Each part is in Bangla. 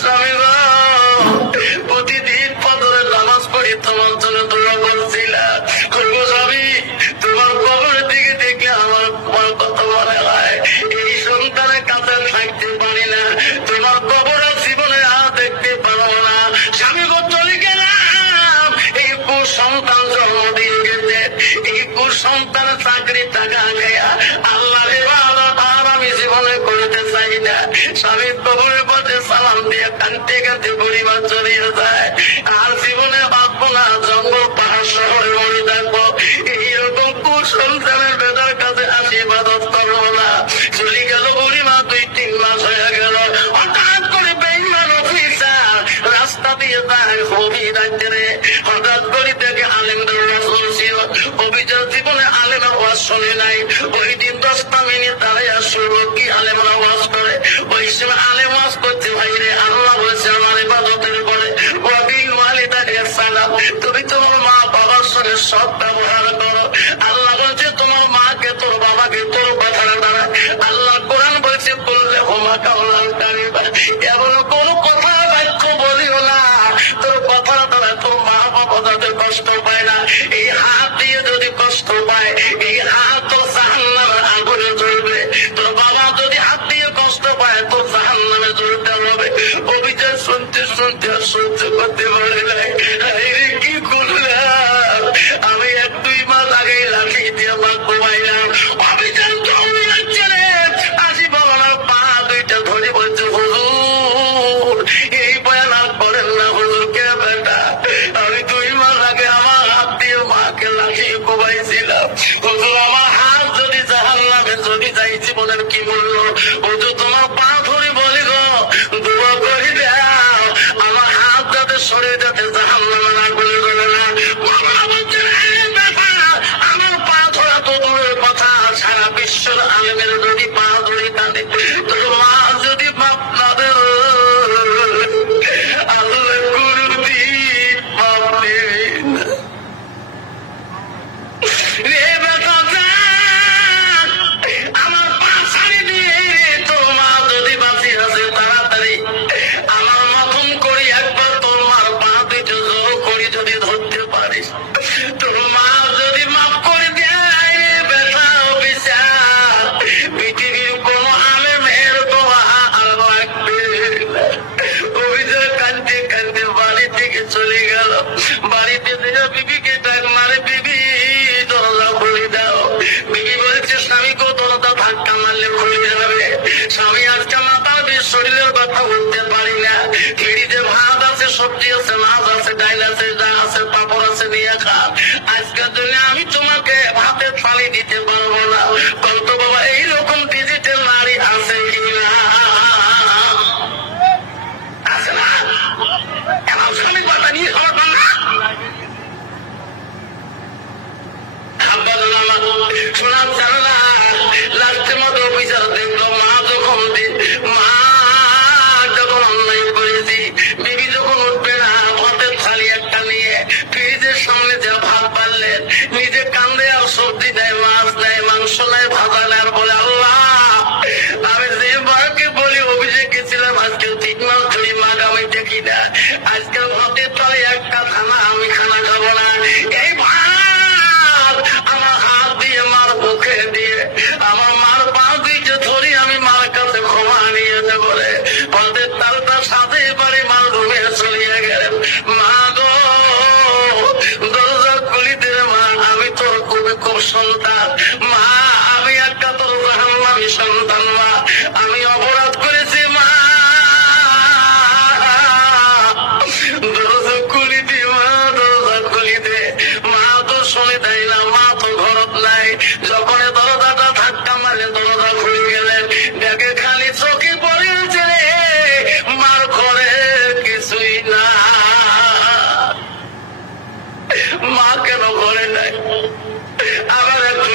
স্বামী গো, প্রতিদিন ফজরের নামাজ পড়ি তোমার জন্য দোয়া করছিলাম। স্বামী, তোমার কবরের দিকে দেখলে আমার কথা মনে হয়, এই সন্তানের কাছে থাকতে পারি না, তোমার কবর জীবনে আর দেখতে পারবো না। স্বামী গো, চলে গেলাম, এই কুসন্তান জন্ম দিয়ে গেছে, এই কুসন্তানের চাকরি টাকা খেয়া আল্লাহ আর আমি জীবনে করতে চাই না। স্বামীর কবরের পথে সালাম দিয়ে কানতে কানতে পরিবার চলিয়ে যায়। আর জীবনে বাঁচবো না, জঙ্গল পাহাড় শহরে মরে থাকবো, এইরকম কুসন্তানের বেদার কাছে আশীর্বাদত করবো না। চলে গেল বুড়িমা, 2-3 মাস হয়ে গেল। হঠাৎ করে বেইমান অফিসার রাস্তা দিয়ে যায়, হবি রাজ্যে হঠাৎ করে দেখে আলেমদের রাসূল ছিল। অভিযোগ জীবনে আলেমের ওয়াজ শোনে নাই। ওই দিন 10টা মিনিট দাঁড়িয়ে শুনল কি আলেমরা ওয়াজ করে। ওই সময় আলেম ওয়াজ করতে ভাইরে আল্লাহ বলছে আমার ইবাদতের পরে ওয়াবিল ওয়ালিদাইনি সালাম, তুমি তোমার মা বাবার সঙ্গে সৎ ব্যবহার করো। আল্লাহ বলছে তোমার মাকে তোর বাবাকে তোর কথার দ্বারা। আল্লাহ কোরআন বলছে বললে হোমা কাউলাল কারিবা, এমন কোন কথা বাক্য বলিও না তোর কথার দ্বারা তোর মা বাবা যাতে কষ্ট পায় না। এই হাত দিয়ে যদি কষ্ট পায়, এই হাত তোর জাহান্নামের আগুনে জ্বলবে। তোর বাবা যদি হাত দিয়ে কষ্ট পায়, তোর জাহান্নামে জ্বলতে হবে। অভিযোগ শুনতে শুনতে সহ্য করতে পারে নাই। কি করলাম আমি? 1-2 মাস আগে লাঠি দিয়ে আমার ঘুমাইলাম। অভিযান জমি যাচ্ছে রে, আসি বাবার পা 2টা ধরে বলছে হুজুর এই বয়ান আর করেন না হুজুর। কে বেটা? আমি 2 মাস আগে আমার হাত দিয়ে মাকে লাঠি ঘুমাইছিলাম হুজুর। আমার হাত যদি জাহান্নামে যদি যাই জীবনের কি মূল্য? হুজুর তোমার পা ধরে বলি গো, দোয়া করি দাও আমার হাত যাতে সরে যাতে জাহান্নামে না করে যাবে না। আমার পা ধরা তো দূরের কথা, সারা বিশ্বের আলেমের যদি পা ধরে কাঁদে, তোর মা যদি মাপ না দেয় আল্লাহ কোনদিন মাপ দেবেন না। রে বেটা আমার পা ছাড়ি দিয়ে তোর মা যদি বাঁচি আছে তাড়াতাড়ি আমার মতন করি একবার তোর মার পা 2টা জোর করি যদি ধরতে পারিস, তোর মা যদি মাফ করে দেয় বেটা অফিসার, পৃথিবীর কোন আলেমের দোয়া লাগবে না। অভিযোগ কাঁদতে কাঁদতে বাড়ি থেকে চলে গেল। বাড়িতে থেকে বিবিকে ডাক মারে, বিবি দরজা খুলে দাও। বিবি বলছে স্বামী গো, দরজা ধাক্কা মারলে খুলে যাবে। স্বামী আজকে মাথার বেশ শরীরের কথা বলতে পারি না, ফ্রিজে ভাত আছে, সবজি আছে, মাছ আছে, ডাইল আছে, যা আছে পাপড় আছে, নিয়ে খা। আজকের জন্য আমি তোমাকে ভাতের থালি দিতে পারবো না। কত বাবা এইরকম ডিজিটাল নারী আছে কিনা? আছে না? এমন স্বামী কথা নিয়ে আমার বাংলা শোনার জানো না। লাস্টের মতো অফিসার দেখলো মা যখন অন্যায় করেছি, বিবি যখন উঠবে না ভাতের থালি একটা নিয়ে ফ্রিজের সামনে যে ভাত পারলেন, নিজে কান্দে আর সবজি দেয়, মাছ দেয়, মাংস নেয়, ভাজা নেয়, আর বলে আল্লাহ আমি যে মাকে বলি অভিষেক গেছিলাম আজকে 3 মাস ধরে মা আমি দেখি না, আজকে ভাতের থালি একটা খানা আমি খানা খাবো না। এই ভাত আমার হাত দিয়ে মার মুখে দিয়ে আমার মার পা 2টা ধরে আমি মার কাছে ক্ষমা নিয়ে যাবো রে। বলতে তারটা সাথে এবারে মার রুমে চলিয়ে গেলেন। মা গো দরজা খুলি দে মা, আমি তোর খুব সন্তান মা, আমি একটা তোর জাহান্নামী সন্তান মা, আমি অপরাধ করেছি মা, দরজা খুলি দে মা, দরজা খুলি দে। মা তো শুনে দেয় না, মা তো ঘরত নাই। যখন দরজাটা ধাক্কা মারে দরজা খুলে গেলেন, দেখে খালি চোখে পড়েছে রে মার ঘরে কিছুই না। মা কেন ঘরে নাই? আবার একটু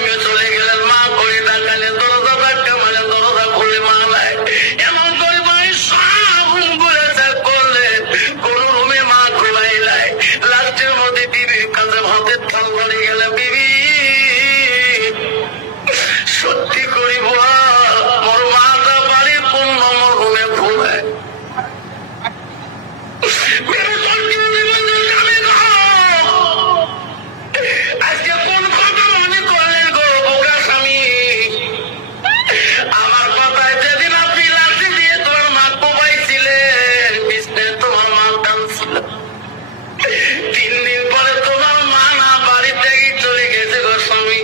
আজকে কোন কথা মনে করলেন গো বোকা স্বামী? আমার কথায় যেদিন আপনি লাঠি দিয়ে তোমার মা কোবাইছিলেন, বিষ্ণু তোমার মা কাঁদছিল। 3 দিন পরে তোমার মা না বাড়ি থেকে চলে গেছে গো স্বামী।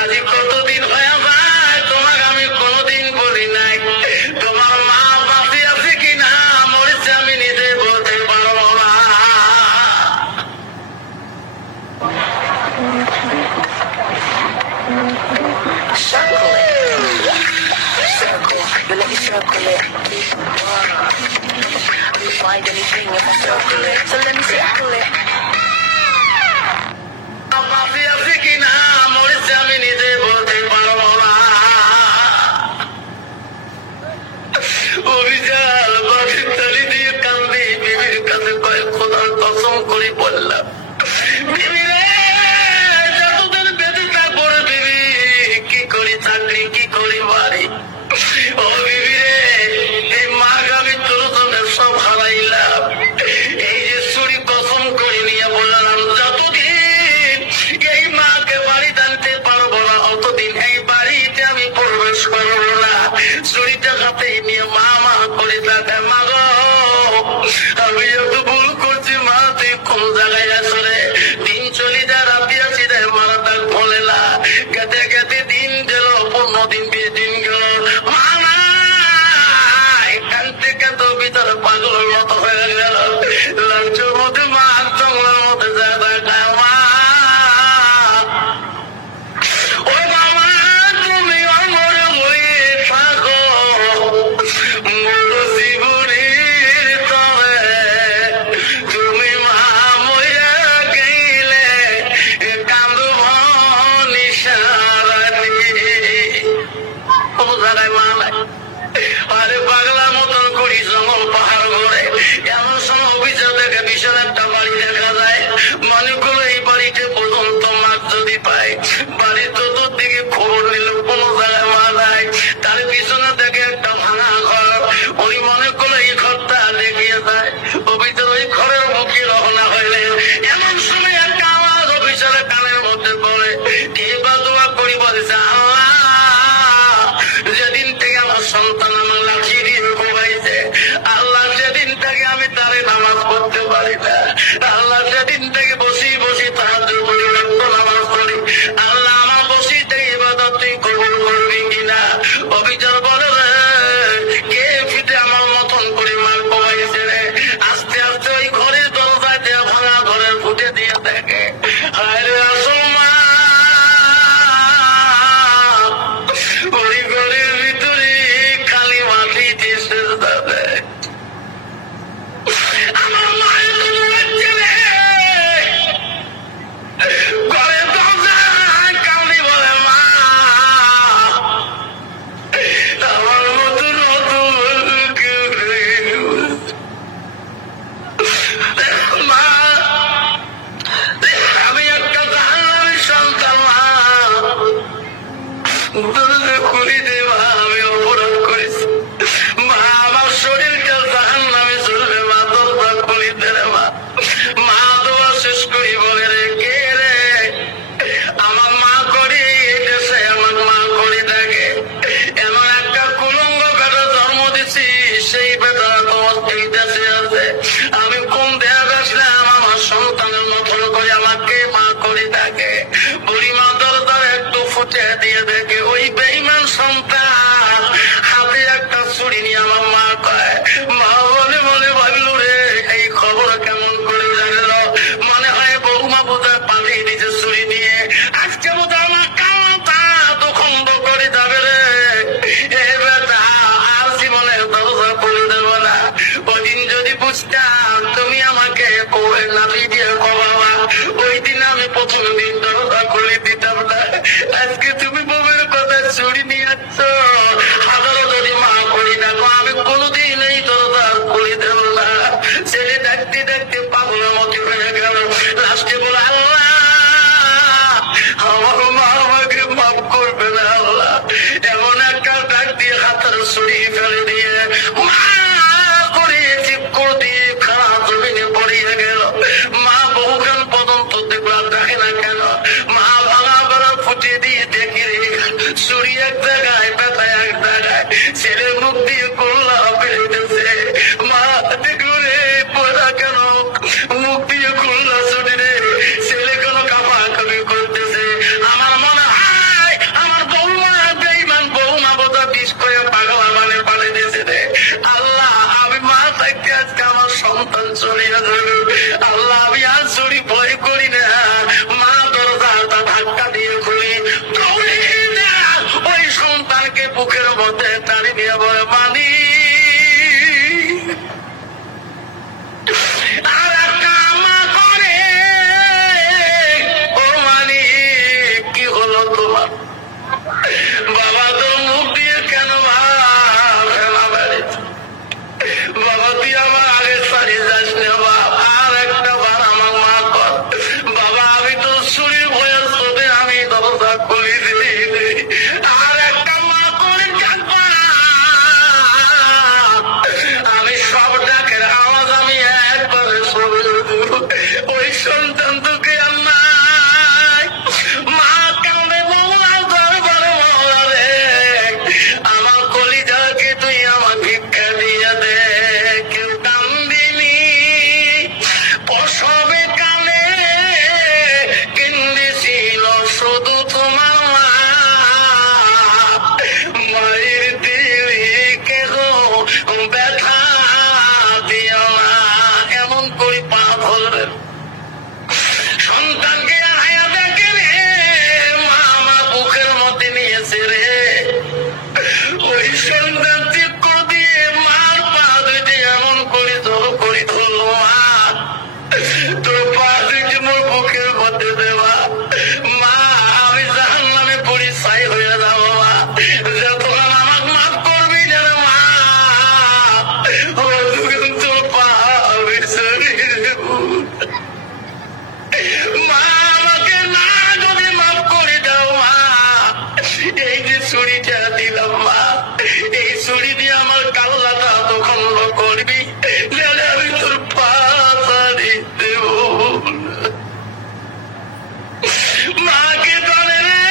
আজ কতদিন হয়ে যায় তোমাকে আমি কোনোদিন বলি নাই তোমার মা বাঁচে আছে কিনা মরেছে আমি নিজে বলতে পারবো না। বাঁচে আছে কিনা মরেছে আমি নিজে বলতে পারবো না। অভিযান বাসির তালি দিয়ে কান্দি বিবির কাছে কয়েক খোদার কসম করে বললাম, বিবি রে যতদিন বেঁচে থাকবো রে বিবি, কি করি চাকরি কি করি বাড়ি, ও বিবি রে এই মাঘ আমি তোর জন্য সব হারাইলাম। এই যে চুরি কসম করে নিয়ে বললাম যতদিন এই মাকে বাড়ি টানতে পারবো না অতদিন এই বাড়িতে আমি প্রবেশ করবো না। চুরিটা হাতে নিয়ে মা মা করে থাকে, মা গো আমি এত ভুল করছি মা, তুই কোন জায়গায় আসলে দিন চলে যা রাতি আছি রে মারা তাক বলে না। গেতে গেতে দিন গেল 15 দিন 20 দিন গেল, মা এখান থেকে তো ভিতরে পাগলের মতো হয়ে গেল। লাঞ্চের মধ্যে মা জঙ্গলের মধ্যে যায় দেখা মা, ওই মামা তুমি আমার মরে থাকো মূল জীবনের তবে, তুমি মা মরে গেলে কান্দব নিশারানি। কোন জায়গায় মা নাই, আরে পাগলা মতন করি জঙ্গল পাহাড় ঘরে এমন সময় অভিযোগ দেখে বিশাল একটা বাড়ি দেখা যায়। মনে করলো এই বাড়িতে পর্যন্ত মাছ যদি পায়, বাড়ির চতুর্দিকে খবর নিল কোন জায়গায় মা নাই। তার পিছনে দেখে একটা ভাঙা ঘর, ওই মনে করলো এই ঘরটা দেখিয়ে যায়। অভিযোগ ওই ঘরের মুখে রওনা হইলেন, এমন সময় একটা আওয়াজ অভিযোগের কানের মধ্যে পড়ে, কে বা দোয়া করি বলেছে, আল্লাহ যেদিন থেকে আমার সন্তান আমার লাঠি দিয়ে ঘুমাইছে, আল্লাহ সেদিন থেকে আমি তারে নামাজ পড়তে পারি না, আল্লাহ সেদিন থেকে বসি বসি তাহাজ্জুদ পড়ি রক্ত নামাজ পড়ি, আল্লাহ আমার বসি থেকে ইবাদত তুই কবুল করবি কিনা। অভিযোগ বলে রে কে ফিটে আমার মতন করে মার ঘুমাইছে রে। আস্তে আস্তে ওই ঘরের দরজায় দিয়ে ভাঙা ঘরের ফুটে দিয়ে দেখে, হায় রে আসল মা, ওই ঘরের ভিতরে খালি মাটি দিছে দাদা। আমার মায়ের কোনো বাচ্চা নেই, ঘরে দরজা কাউনি বলে মা আমার মতন নতুন কেউ নেই। মা আমি একটা জাহান্নামী সন্তান, মা দরজা খুলে দে মা, আমি অপরাধ করেছি মা, আমার শরীরটা জাহান্নামে চলবে মা, দরজা খুলে দে রে মা। মা দোয়া শেষ করি বলে রে কে রে, আমার মা করি এসে আমার মা করি দেখে এমন একটা কুলঙ্গ বেটা জন্ম দিছি, সেই বেটা তোমার এই দেশে আছে। আমি কোন দেয়া আসলাম আমার সন্তানের মতন করে আমাকে মা করে থাকে। বুড়ি মা দরজার একটু ফুটে দিয়ে দেখে ওই বেঈমান সন্তান হাতে একটা ছুরি নিয়ে আমার মা কয়, মা বলে বলে ভাবলো রে এই খবর কেমন করে জানল, মনে হয় বৌমা বোধহয় পালিয়ে দিছে ছুরি দিয়ে, আজকে বোধহয় আমার কামটা দুখণ্ড করে যাবে রে। এ বেটা আর জীবনে দরজা খুলে দেব না। ওদিন যদি বুঝতাম তুমি আমাকে লাঠি দিয়ে কবাবা, ওই দিন আমি প্রথম দিন দরজা খুলে দিতাম না। আজকে তুমি বউয়ের কথা ছুরি নিয়ে আসছো, হাজারো যদি মা করি না আমি কোনোদিন এই দরজা খুলে দেব না। ছেলে দেখতে দেখতে পাগলের মতো হয়ে গেল, লাস্টে বলে আল্লাহ আমার মা আমাকে মাফ করবে না আল্লাহ। এমন একটা ডাক দিয়ে হাতের ছুরি ফেলে দিয়ে মা করে চিপ করে দিয়ে খারাপ মুখ দিয়ে খুলনা ছুটি রে, ছেলে কোনো কাপাকাপি করতেছে। আমার মনে হয় আমার বৌমা বেঈমান, বৌমা বোধ বিষ করে পাগলা মানে পালে দিয়েছে রে। আল্লাহ, আমি মা থাকতে আজকে আমার সন্তান চলে যাবে। আল্লাহ, আমি আর চুরি ভয় করি না। মা দরজাটা ধাক্কা দিয়ে খুলি, দৌড়ে না ওই সন্তানকে বুকের মধ্যে টানি দিয়ে বলে, মানি আর একটা মা করে, ও মানি কি হলো তোমার? বাবা তো মুখ দিয়ে কেন বাবা তুই আমার আগে সারি যাস না বাবা, আর একটা বার আমার মা কর বাবা। আমি তো শরীর ভয়ের চোখে আমি দরজা খুলি দিই, আর একটা মা করে যাবা। আমি সব ডাকের আওয়াজ আমি একবারে শুনে ওই সন্তান তোকে আল্লাহ মা কাঁদে বলা দরবারে বলা রে, আমার কলিজাকে তুই আমার ভিক্ষা দিয়ে দে। কেউ কান্দিনি প্রসবে কানে, কেন্দেছিল শুধু তোমার মা। মায়ের দিকে গো ব্যথা দিও না, এমন করে পা ধরবেন সন্তানকে আয়া দেখে রে, মা আমার বুকের মধ্যে নিয়েছে রে। ওই সন্তান চিক্ক দিয়ে মার পা দুইটি এমন করে ধরো করে ধরলো, মা তোর পা দুইটি মোর বুকের মধ্যে দেওয়া। মা আমি জাহান্নামে পড়ি ছাই হয়ে যাবো মা, যতক্ষণ আমাকে মাফ করবি না মা। তোর পা আমি মা আমাকে না যদি মাফ করে দাও মা, এই যে ছুরিটা দিলাম মা, এই ছুরি দিয়ে আমার কাল্লাটা দখল করবি, নাহলে আমি তোর পা ছাড়ি দেব। মাকে বলে রে,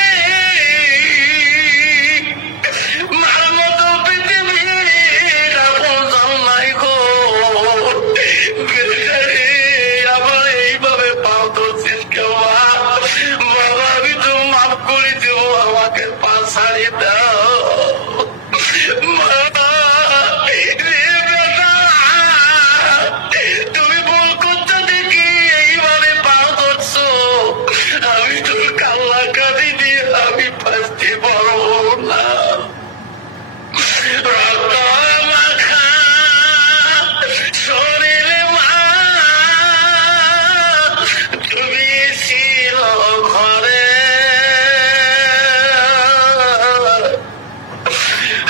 মার মতো পৃথিবীর আপন নাই গো। আবার এইভাবে পাও ধরছিস কেউ মা? বাবা আমি তো মাফ করে দেব, আমাকে পা ছাড়ি দাও মা। তুমি ভুল করছো দেখি এইভাবে পা ধরছো, আমি তোর কাল্লা কাঁদি দিয়ে আমি ফাঁসতে পারবো না। রক্ত মাখা শরীরে মা তুমি ছিল ঘরে,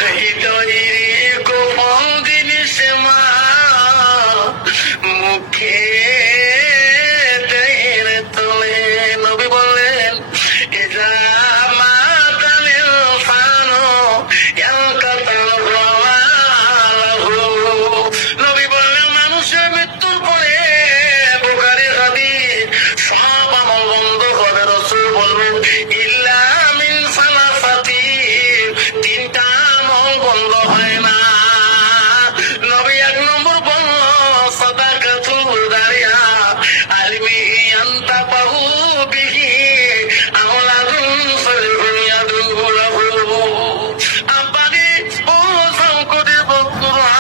হৃদয়ের গোপন জিনিস মা মুখে দেয় তোলে। নবী বললেন, এটা মাতালের ফানো নবী বললেন, মানুষের মৃত্যুর পরে বুখারীর হাদিস সব আমল বন্ধ হবে। রাসূল বলবেন, ইল্লা মিন সালাসাতিন, তিনটা আমল বন্ধ হয় না। নবী এক নম্বর বলল, সাদাকাতুল জারিয়া, আলমি আনতাফাহু বিহি আওলাদুন সালিহুন ইয়াদুহু লাহু। আব্বারে ও সংকটের বন্ধুরা,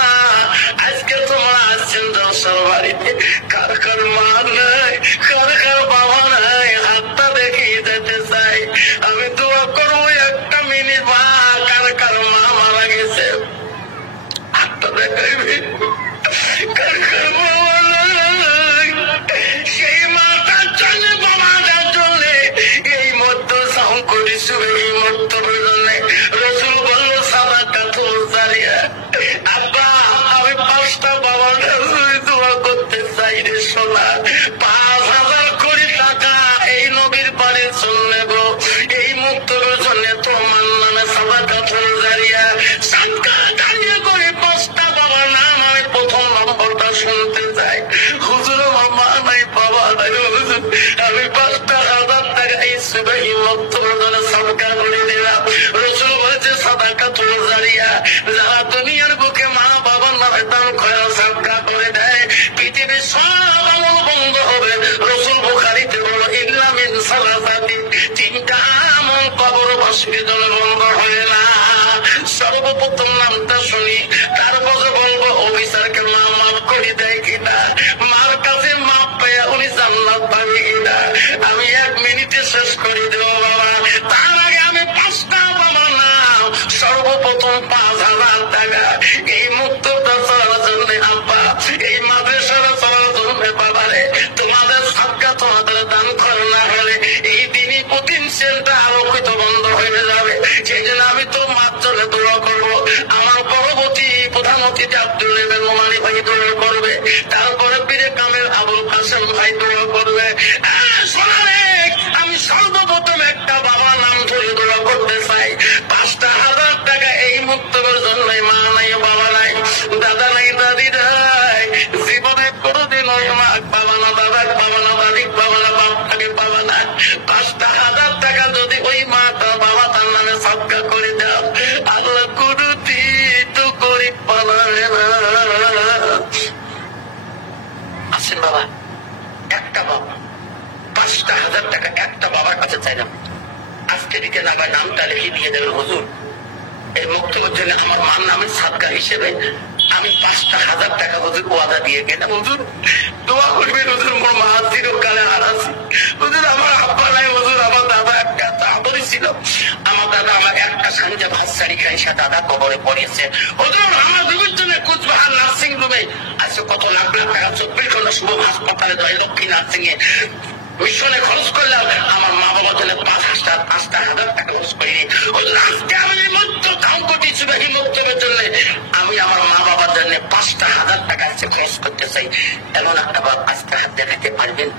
আজকে তোমরা আসছেন জলসার বাড়িতে, কার কার মা নাই, কার কার বাবা নাই, হাতটা দেখিয়ে যেতে চাই। আমি দোয়া করবো একটা মিনিট মা, কার কার মা মারা গেছে হাতটা দেখাইবে। কার কার বাবা নাই, সেই মাটার জন্য বাবাটার জন্য এই মধ্য সংকটে শুরু, এই মধ্য প্রজন্মে রাসূল বলল, সাদাকাতুল জারিয়া। আব্বা আমি 5টা বাবার কাছে দোয়া করতে চাই রে সোনা, 5,000 কোটি টাকা এই নবীর বাড়ির জন্য গো, এই মুক্তর জন্য তোমার নামে সাদাকাতুল জারিয়া সাদকা জারিয়া করে 5টা বাবার নাম আমি প্রথম নম্বরটা শুনতে চাই। হুজুর আমার মা নাই, বাবা নাই, আমি 5,000 টাকা এই সুবাহি মুক্তর জন্য সাদকা করে দিলাম। রাসূল বলেছে, সাদাকাতুল জারিয়া যারা দুনিয়ার বুকে মা বাবার নামে দান করে সাদকা করে দেয়, পৃথিবীর সব আমল অসুবিধা বন্ধ হয় না। সর্বপ্রথম নামটা শুনি, তারপরে বলবো অফিসারকে মাফ করে দেয় কিনা, মার কাছে মাপ পেয়ে উনি জান্নাত পাবে কিনা। আমি 1 মিনিটে শেষ করে দেবো বাবা। তার আগে আমি 5টা বাবার নাম, সর্বপ্রথম 5,000 টাকা এই মুক্তটা চলার জন্য আব্বা, এই মাদ্রাসাটা চলার জন্য বাবারে, তোমাদের সাদকা তোমাদের দান করে না হলে এই দিনই পটেনশিয়ালটা আরো হয়তো বন্ধ হয়ে যাবে। সেই জন্য আমি তো মার জন্য দোয়া করবো, আমার পরবর্তী প্রধানমন্ত্রী আব্দুল মোমানি ভাই দোয়া করবে, তারপরে পীরে কামেল আবুল কাসেম ভাই দোয়া করবে। আমি সর্বপ্রথম একটা বাবার নাম ধরে দোয়া করতে চাই। 5,000 টাকা এই মুক্তবের জন্য মা নাই, বাবা নাই, দাদা নাই, দাদি নাই, জীবনে কোনোদিন ওই মা পাবা না, দাদা পাবা না, দাদি পাবা না, বাপটাকে পাবা না। 5,000 টাকা যদি ওই মা তার বাবা তার নামে সাদকা করে দাও, আল্লাহ কোনোদিন তো গরিব পালাবে না। আসেন বাবা, একটা বাবা 5,000 টাকা একটা বাবার কাছে চাইলাম, আজকে দিকে আমার নামটা লিখে দিয়ে দেবেন হুজুর। এই মুক্তবের জন্য আমার মার নামের সাদকা হিসেবে আমি 5,000 টাকা হুজুর ওয়াদা দিয়ে গেলাম। হুজুর দোয়া করবেন, হুজুর মোর মা চিরকালে হারাছি, হুজুর আমার আব্বা নাই, হুজুর আমার দাদা একটা তাড়াতাড়ি ছিল, আমার দাদা আমার একটা সাঞ্জা ভাত শাড়ি খাইসা দাদা কবরে পড়িয়েছে। হুজুর আমার দুটোর জন্য কুচবিহার নার্সিং রুমে আজকে কত লাখ লাখ টাকা 24 ঘন্টা শুভ হাসপাতালে 2 লক্ষ্মী নার্সিং এ মিশনে খরচ করলাম, আমার মা বাবার জন্য 5,000 টাকা খরচ করিনি। আজকে আমি মধ্য ধামকটি সুবাহী মুক্তবের জন্য আমি আমার মা বাবার জন্য 5,000 টাকা খরচ করতে চাই। এমন একটা বাপ আজকে হাত দেখাতে পারবেন?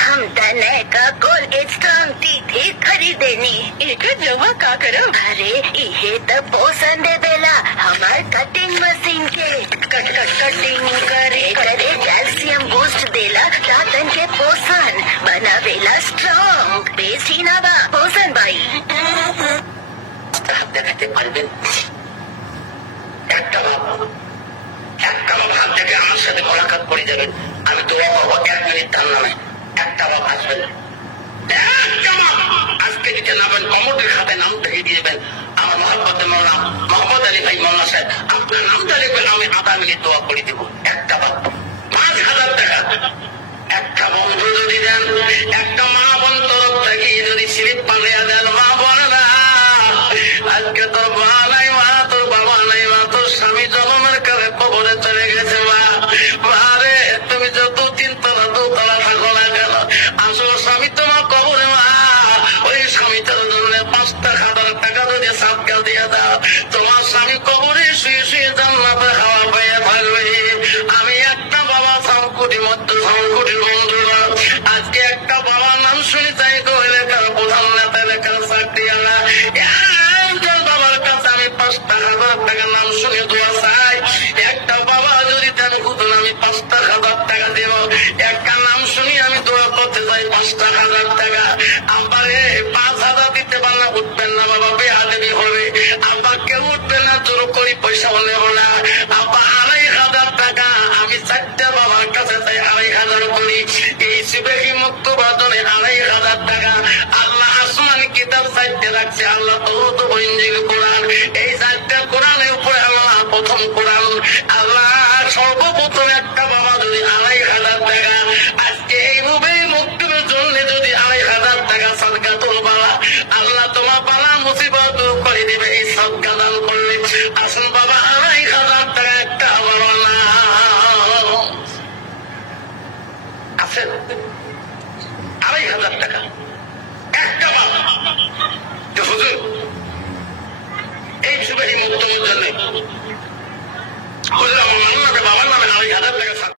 हम तने का कोलगेट स्ट्रॉन्ग टीथे खरीदेनी एक जमा का करो। अरे ये तो पसंद है बेला हमार कटिंग मशीन के कटिंग करे करे कैल्शियम बूस्ट देला दातन के पोषण बनावेला स्ट्रॉन्ग बेसी ना बा पोषण भाई। হাত দেখাতে পারবেন? একটা বাপ হাত দেখে আমার সাথে মোলাকাত করে যাবেন, আমি তো 1 মিনিট তার নামে একটা বাপ আসবেন, আজকে দিতে নামেন কমোডের হাতে নামটা দিয়ে দেবেন। আমার মোহাম্মদ আলী ভাই মোল্লা সাহেব আপনার নামটা লিখবেন, আমি 1/2 মিনিট দোয়া করে দেবো। একটা বাপ 5,000 টাকা একটা বন্ধু যদি দেন, একটা মা বোন তরফ থেকে যদি স্লিপ পালিয়ে দেন, মা বোন না আজকে তোর মা নাই, মা তোর বাবা নাই, মা তোর স্বামী জন্মের কালে কবরে চলে গেছে, মা রে তুমি যত 3 তলা 2 তলা থাকো না কেন, আসলে স্বামী তোমার কবরে, মা ওই স্বামীটার জন্য 5,000 টাকা যদি সাদকা দিয়ে দাও, তোমার স্বামী কবরে শুয়ে শুয়ে জান্নাতে হাওয়া পেয়ে থাকবে। আমি একটা বাবা সামকুটির মধ্যে সামকুটির বন্ধুরা আজকে একটা বাবার নাম শুনে চাই তো এলাকার প্রধান নেতা, এলাকার চাকরি আনা বাবার কাছে আমি 5,000 টাকা নাম শুনে দোয়া চাই। একটা বাবা যদি দেন হুজুর আমি 5,000 টাকা দেব, একটা নাম শুনি আমি দোয়া করতে চাই 5,000 টাকা। আবার 5,000 দিতে পারলে উঠবেন না বাবা, বেয়াদবি হবে। আবার কেউ উঠবেন না, জোর করি পয়সা নেব না। আবার 2,500 টাকা আমি 4টা বাবার কাছে চাই, 2,500 করি এই সুবাহী মুক্ত বাদনে 2,500 টাকা। আল্লাহ আসমান কিতাব 4টে রাখছে, আল্লাহ তো ইনজিল কোরআন, এই 4টা কোরআনের উপরে আল্লাহ প্রথম কোরআন। আল্লাহ সর্বপ্রথম একটা বাবা যদি 2,500 টাকা আজকে এই রূপেই মুক্তির জন্য যদি 2,500 টাকা সাদকা তুলবা, আল্লাহ তোমার বালা মুসিবত দূর করে দিবে এই সাদকা দান করলে। আসুন বাবা 2,500 টাকা একটা বাবা না আছেন, 2,500 টাকা একটা বাবা হুজুর এই সুবাহী মুক্তর জন্য হুজুর আমার বাবার নামে 2,500 টাকা